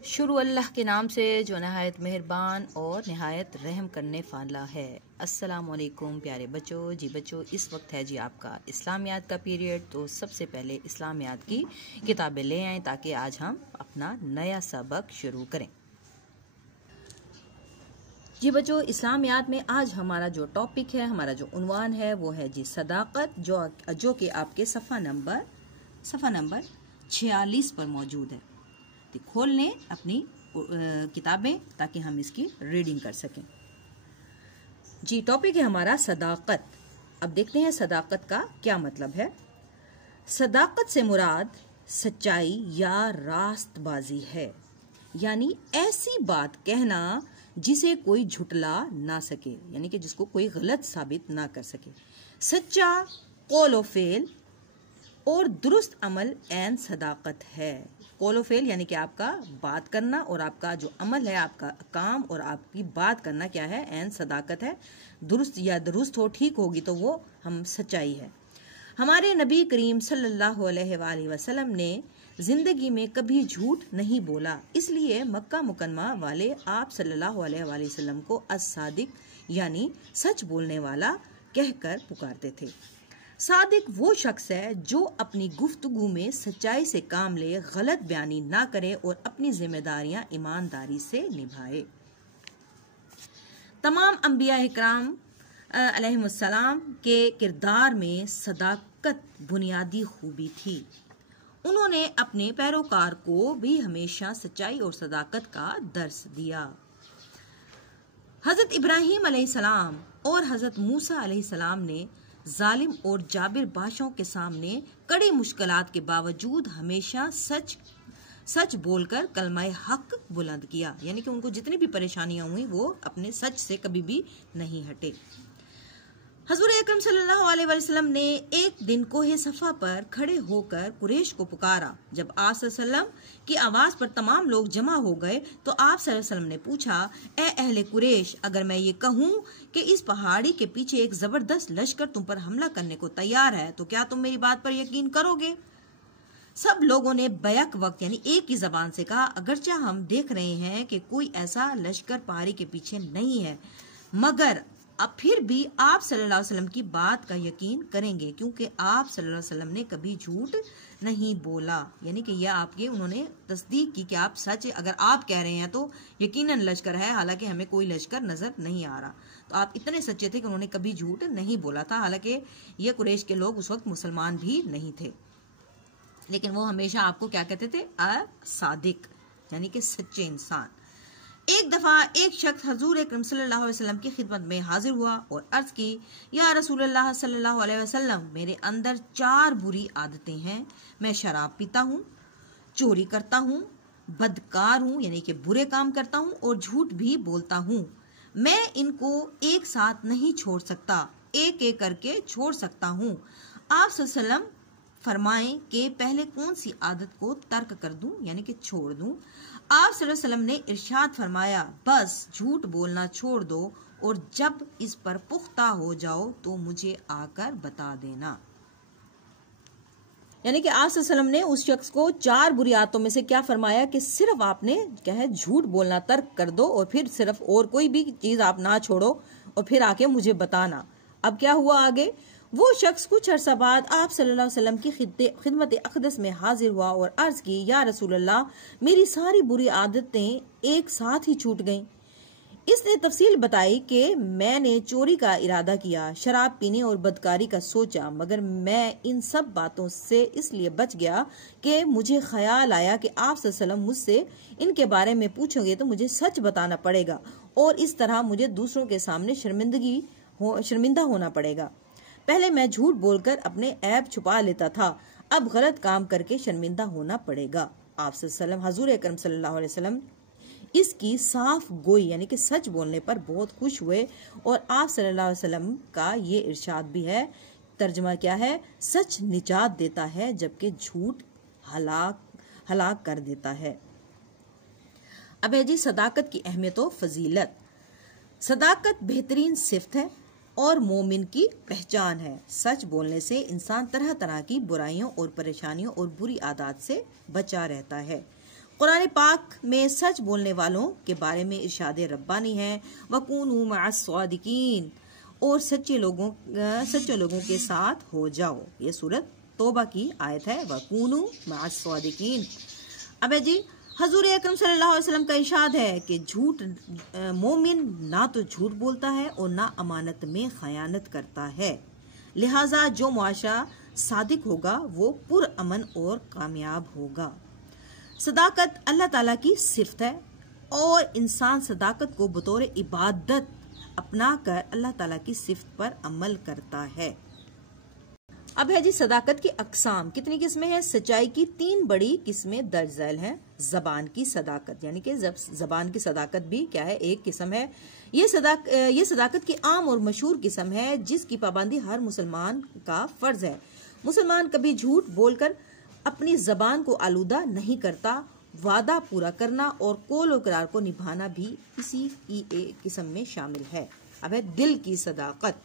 शुरू अल्लाह के नाम से जो नहायत मेहरबान और नहायत रहम करने वाला है। अस्सलाम वालेकुम प्यारे बच्चों। जी बच्चों, इस वक्त है जी आपका इस्लामियात का पीरियड। तो सबसे पहले इस्लामियात की किताबें ले आएँ ताकि आज हम अपना नया सबक शुरू करें। जी बच्चों, इस्लामियात में आज हमारा जो टॉपिक है, हमारा जो उन्वान है वो है जी सदाकत, जो कि आपके सफ़ा नंबर 46 पर मौजूद है। तो खोल लें अपनी किताबें ताकि हम इसकी रीडिंग कर सकें। जी टॉपिक है हमारा सदाकत। अब देखते हैं सदाकत का क्या मतलब है। सदाकत से मुराद सच्चाई या रास्तबाजी है, यानी ऐसी बात कहना जिसे कोई झुटला ना सके, यानी कि जिसको कोई गलत साबित ना कर सके। सच्चा कौल फेल और दुरुस्त अमल एन सदाकत है। कौल फेल यानी कि आपका बात करना और आपका जो अमल है, आपका काम और आपकी बात करना क्या है, एन सदाकत है। दुरुस्त या दुरुस्त हो, ठीक होगी तो वो हम सच्चाई है। हमारे नबी करीम सल्लल्लाहु अलैहि वसल्लम ने जिंदगी में कभी झूठ नहीं बोला, इसलिए मक्का मुकरमा वाले आप सल्लल्लाहु अलैहि वसल्लम को as-सादिक यानी सच बोलने वाला कहकर पुकारते थे। सादिक वो शख्स है जो अपनी गुफ्तगू में सच्चाई से काम ले, गलत बयानी ना करे और अपनी जिम्मेदारियां ईमानदारी से निभाए। तमाम अंबिया इकराम अलैहिमुस्सलाम के किरदार में सदाकत बुनियादी खूबी थी। उन्होंने अपने पैरोकार को भी हमेशा सच्चाई और सदाकत का दर्स दिया। हजरत इब्राहीम अलैहिस्सलाम और हजरत मूसा अलैहिस्सलाम ने जालिम और जाबिर बादशाहों के सामने कड़ी मुश्किलात के बावजूद हमेशा सच बोलकर कलमा हक बुलंद किया, यानी कि उनको जितनी भी परेशानियां हुई वो अपने सच से कभी भी नहीं हटे। हज़रत अकरम सल्लल्लाहु अलैहि वसल्लम ने एक दिन कोहे सफा पर खड़े होकर कुरैश को पुकारा। जब आप सल्लल्लाहु अलैहि वसल्लम की आवाज पर तमाम लोग जमा हो गए तो आप सल्लल्लाहु अलैहि वसल्लम ने पूछा, ए अहले कुरैश, अगर मैं ये कहूँ कि इस पहाड़ी के पीछे एक जबरदस्त लश्कर तुम पर हमला करने को तैयार है तो क्या तुम मेरी बात पर यकीन करोगे? सब लोगों ने बैक वक्त यानी एक ही जबान से कहा, अगरचे हम देख रहे हैं कि कोई ऐसा लश्कर पहाड़ी के पीछे नहीं है, मगर अब फिर भी आप सल्लल्लाहु अलैहि वसल्लम की बात का यकीन करेंगे, क्योंकि आप सल्लल्लाहु अलैहि वसल्लम ने कभी झूठ नहीं बोला। यानी कि यह आपके उन्होंने तस्दीक की कि आप सच, अगर आप कह रहे हैं तो यकीनन लश्कर है, हालांकि हमें कोई लश्कर नजर नहीं आ रहा। तो आप इतने सच्चे थे कि उन्होंने कभी झूठ नहीं बोला था। हालांकि ये कुरैश के लोग उस वक्त मुसलमान भी नहीं थे, लेकिन वो हमेशा आपको क्या कहते थे, सादिक यानी कि सच्चे इंसान। एक दफा एक शख्स हजूर अकरम सल्लल्लाहु अलैहि वसल्लम की खिदमत में हाजिर हुआ और अर्ज की, या रसूलुल्लाह सल्लल्लाहु अलैहि वसल्लम, मेरे अंदर 4 बुरी आदतें हैं। मैं शराब पीता हूँ, चोरी करता हूँ, बदकार हूँ यानी कि बुरे काम करता हूँ और झूठ भी बोलता हूँ। मैं इनको एक साथ नहीं छोड़ सकता, एक एक करके छोड़ सकता हूँ। आप सल्लल्लाहु अलैहि वसल्लम फरमाएं कि पहले कौन सी आदत को तर्क कर दूं यानी कि छोड़ दूं? आप सल्लल्लाहु अलैहि वसल्लम ने इरशाद फरमाया, बस झूठ बोलना छोड़ दो और जब इस पर पुख्ता हो जाओ तो मुझे आकर बता देना। यानी कि आप सल्लल्लाहु अलैहि वसल्लम ने उस शख्स को 4 बुरी आदतों में से क्या फरमाया कि सिर्फ आपने क्या है, झूठ बोलना तर्क कर दो और फिर सिर्फ और कोई भी चीज आप ना छोड़ो और फिर आके मुझे बताना। अब क्या हुआ आगे? वो शख्स कुछ अरसा बाद आप सल्लल्लाहु अलैहि वसल्लम की खिदमत अक़दस में हाजिर हुआ और अर्ज की, या रसूलल्लाह, मेरी सारी बुरी आदतें एक साथ ही छूट गईं। इसने तफसील बताई कि मैंने चोरी का इरादा किया, शराब पीने और बदकारी का सोचा, मगर मैं इन सब बातों से इसलिए बच गया कि मुझे ख्याल आया कि आप सल्लल्लाहु अलैहि वसल्लम मुझसे इनके बारे में पूछोगे तो मुझे सच बताना पड़ेगा और इस तरह मुझे दूसरों के सामने शर्मिंदा होना पड़ेगा। पहले मैं झूठ बोलकर अपने ऐब छुपा लेता था, अब गलत काम करके शर्मिंदा होना पड़ेगा। आप सल्लल्लाहु हजूर अकरम सल्लल्लाहु अलैहि वसल्लम इसकी साफ गोई यानी कि सच बोलने पर बहुत खुश हुए और आप सल्लल्लाहु अलैहि वसल्लम का ये इरशाद भी है, तर्जमा क्या है, सच निजात देता है जबकि झूठ हलाक कर देता है। अब है जी सदाकत की अहमियत और फजीलत। सदाकत बेहतरीन सिफ्त है और मोमिन की पहचान है। सच बोलने से इंसान तरह तरह की बुराइयों और परेशानियों और बुरी आदत से बचा रहता है। कुरान पाक में सच बोलने वालों के बारे में इरशाद रब्बानी है, वकूनू मअस-सादिकीन, और सच्चे लोगों के साथ हो जाओ। ये सूरत तौबा की आयत है, वकूनू मअस-सादिकीन। अब है जी हजूर अकरम सल्लल्लाहु अलैहि वसल्लम का इरशाद है कि मोमिन ना तो झूठ बोलता है और ना अमानत में खयानत करता है, लिहाजा जो मुआशरा सादिक होगा वो पुरअमन और कामयाब होगा। सदाकत अल्लाह ताला की सिफत है और इंसान सदाकत को बतौर इबादत अपना कर अल्लाह ताला की सिफत पर अमल करता है। अब है जी सदाकत की अकसाम। कितनी किस्में हैं? सच्चाई की 3 बड़ी किस्में दर्ज झैल हैं। जबान की सदाकत, यानी कि जबान की सदाकत भी क्या है, एक किस्म है। ये सदाकत की आम और मशहूर किस्म है जिसकी पाबंदी हर मुसलमान का फर्ज है। मुसलमान कभी झूठ बोलकर अपनी जबान को आलूदा नहीं करता। वादा पूरा करना और कौल और करार को निभाना भी इसी की एक किस्म में शामिल है। अब है दिल की सदाकत।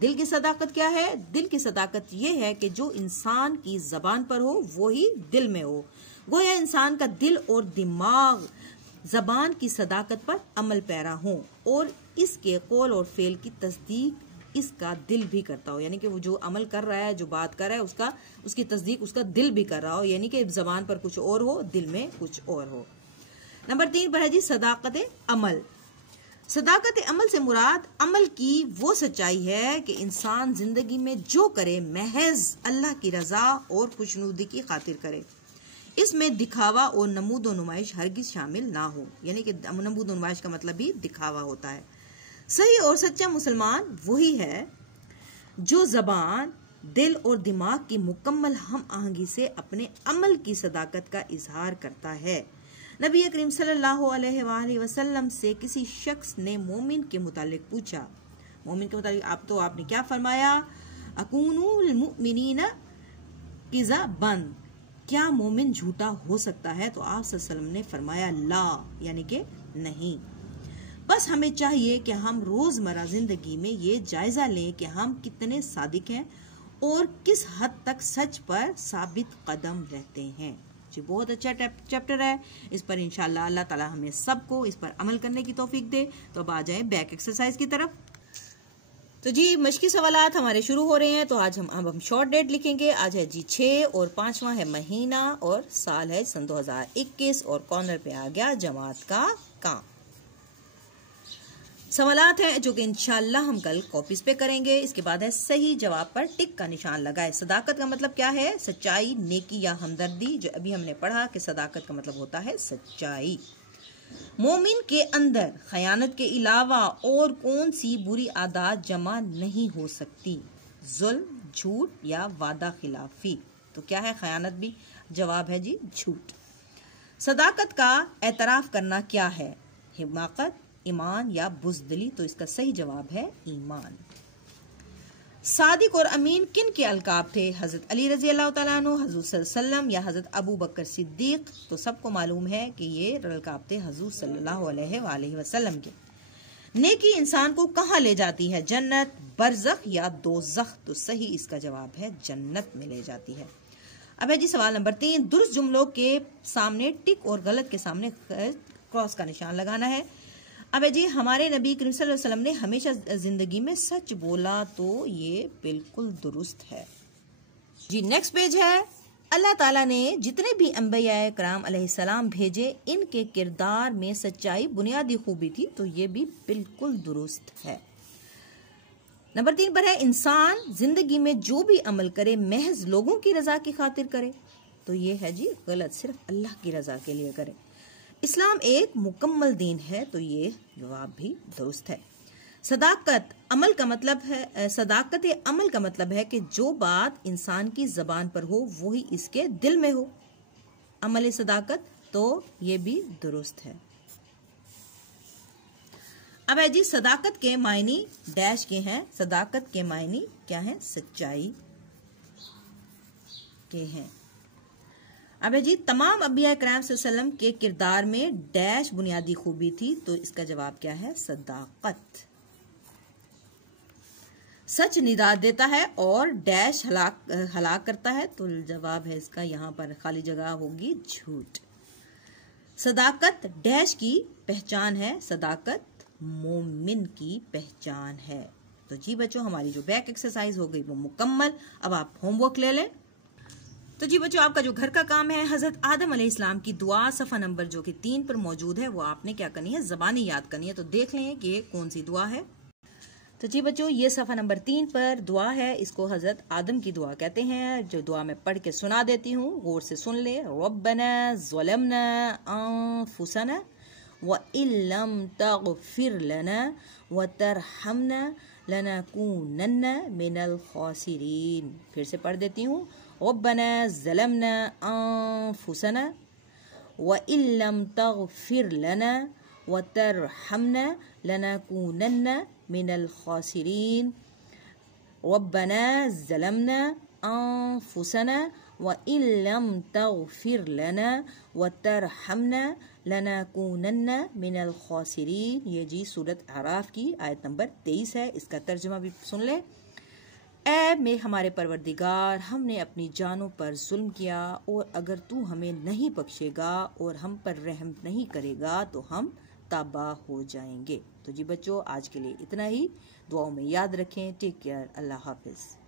दिल की सदाकत क्या है? दिल की सदाकत ये है कि जो इंसान की जबान पर हो वो ही दिल में हो। गोया इंसान का दिल और दिमाग जबान की सदाकत पर अमल पैरा हो और इसके कौल और फेल की तस्दीक इसका दिल भी करता हो, यानी कि वो जो अमल कर रहा है, जो बात कर रहा है, उसकी तस्दीक उसका दिल भी कर रहा हो, यानी कि जबान पर कुछ और हो, दिल में कुछ और हो। नंबर 3 पर है जी सदाकत अमल। सदाकत अमल से मुराद अमल की वो सच्चाई है कि इंसान जिंदगी में जो करे महज अल्लाह की रजा और खुशनुदी की खातिर करे। इसमें दिखावा और नमूद और नुमाइश हरगिज शामिल ना हो, यानी कि नमूद और नुमाइश का मतलब भी दिखावा होता है। सही और सच्चा मुसलमान वही है जो जबान, दिल और दिमाग की मुकम्मल हम आहंगी से अपने अमल की सदाकत का इजहार करता है। नबी करीम सल्लल्लाहु अलैहि वसल्लम से किसी शख्स ने मोमिन के मुतालिक पूछा। मोमिन के मुतालिक आपने क्या फरमाया? अकूनुल मुमिनीना किज़ाबन, क्या मोमिन झूठा हो सकता है? तो आप सल्लल्लाहु अलैहि वसल्लम ने फरमाया ला, यानी कि नहीं। बस हमें चाहिए कि हम रोजमर्रा जिंदगी में ये जायजा लें कि हम कितने सादिक हैं और किस हद तक सच पर साबित कदम रहते हैं। जी बहुत अच्छा चैप्टर है। इस पर इंशाल्लाह अल्लाह ताला हमें सबको इस पर अमल करने की तौफीक दे। तो अब आ जाए बैक एक्सरसाइज की तरफ। तो जी मश्की सवालात हमारे शुरू हो रहे हैं। तो आज हम शॉर्ट डेट लिखेंगे। आज है जी 6 और 5वां है महीना और साल है सन 2021 और कॉर्नर पे आ गया जमात का काम। सवालात हैं जो कि इंशाल्लाह हम कल कॉपीज पे करेंगे। इसके बाद है सही जवाब पर टिक का निशान लगाए। सदाकत का मतलब क्या है? सच्चाई, नेकी या हमदर्दी। जो अभी हमने पढ़ा कि सदाकत का मतलब होता है सच्चाई। मोमिन के अंदर खयानत के अलावा और कौन सी बुरी आदत जमा नहीं हो सकती? जुल्म, झूठ या वादा खिलाफी। तो क्या है खयानत भी? जवाब है जी झूठ। सदाकत का एतराफ करना क्या है? हिमाकत, ईमान या बुज़दिली। तो इसका सही जवाब है ईमान। सादिक और अमीन किन के अलकाब थे? हजरत अली रजी अल्लाह तआला अन्हु, हजूर सल्लल्लाहु अलैहि वसल्लम या हजरत अबू बकर सिद्दीक। तो सबको मालूम है कि ये अलकाब थे हजूर सल्लल्लाहु अलैहि वसल्लम के। नेकी इंसान को कहाँ ले जाती है? जन्नत, बरज़ख या दोज़ख। तो सही इसका जवाब है जन्नत में ले जाती है। अब है जी सवाल नंबर 3। दुरुस्त जुमलों के सामने टिक और गलत के सामने क्रॉस का निशान लगाना है। अब जी हमारे नबी करीम सल्लल्लाहु अलैहि वसल्लम ने हमेशा जिंदगी में सच बोला। तो ये बिल्कुल दुरुस्त है जी। नेक्स्ट पेज है। अल्लाह ताला ने जितने भी अंबिया कराम अलैहिस्सलाम भेजे इनके किरदार में सच्चाई बुनियादी खूबी थी। तो ये भी बिल्कुल दुरुस्त है। नंबर 3 पर है इंसान जिंदगी में जो भी अमल करे महज लोगों की रजा की खातिर करे। तो ये है जी गलत, सिर्फ अल्लाह की रजा के लिए करे। इस्लाम एक मुकम्मल दीन है। तो ये जवाब भी दुरुस्त है। सदाकत अमल का मतलब है, सदाकत अमल का मतलब है कि जो बात इंसान की जबान पर हो वही इसके दिल में हो। अमल सदाकत। तो ये भी दुरुस्त है। अब है जी सदाकत के मायनी डैश के हैं। सदाकत के मायनी क्या है? सच्चाई के हैं। अब है जी तमाम अंबिया कराम सल्लल्लाहु अलैहि वसल्लम के किरदार में डैश बुनियादी खूबी थी। तो इसका जवाब क्या है? सदाकत। सच निदाद देता है और डैश हलाक करता है। तो जवाब है इसका यहाँ पर खाली जगह होगी झूठ। सदाकत डैश की पहचान है, सदाकत मोमिन की पहचान है। तो जी बच्चों, हमारी जो बैक एक्सरसाइज हो गई वो मुकम्मल। अब आप होमवर्क ले लें। तो जी बच्चों, आपका जो घर का काम है, हजरत आदम अलैहिस्सलाम की दुआ सफ़ा नंबर जो कि 3 पर मौजूद है, वो आपने क्या करनी है, ज़बानी याद करनी है। तो देख लें कि ये कौन सी दुआ है। तो जी बच्चों, ये सफ़ा नंबर 3 पर दुआ है, इसको हजरत आदम की दुआ कहते हैं। जो दुआ मैं पढ़ के सुना देती हूँ, गौर से सुन ले। रब्बना ज़लमना अनफुसना व इल्लम तगफिर लना व तरहमना लनकूनन्ना मिनल खासिरीन। फिर से पढ़ देती हूँ। रब्बना ज़लमना अनफुसना व इल्लम तगफिर लना व तरहमना लनकूनन्ना मिनल खासिरीन। रब्बना ज़लमना अनफुसना व इल्लम तगफिर लना व तरहमना लनकूनन्ना मिनल खासिरीन। ये जी सूरत आराफ की आयत नंबर 23 है। इसका तर्जुमा भी सुन ले। ऐ में हमारे परवरदिगार, हमने अपनी जानों पर जुल्म किया, और अगर तू हमें नहीं बख्शेगा और हम पर रहम नहीं करेगा तो हम तबाह हो जाएंगे। तो जी बच्चों, आज के लिए इतना ही। दुआओं में याद रखें। Take care. अल्लाह हाफिज़।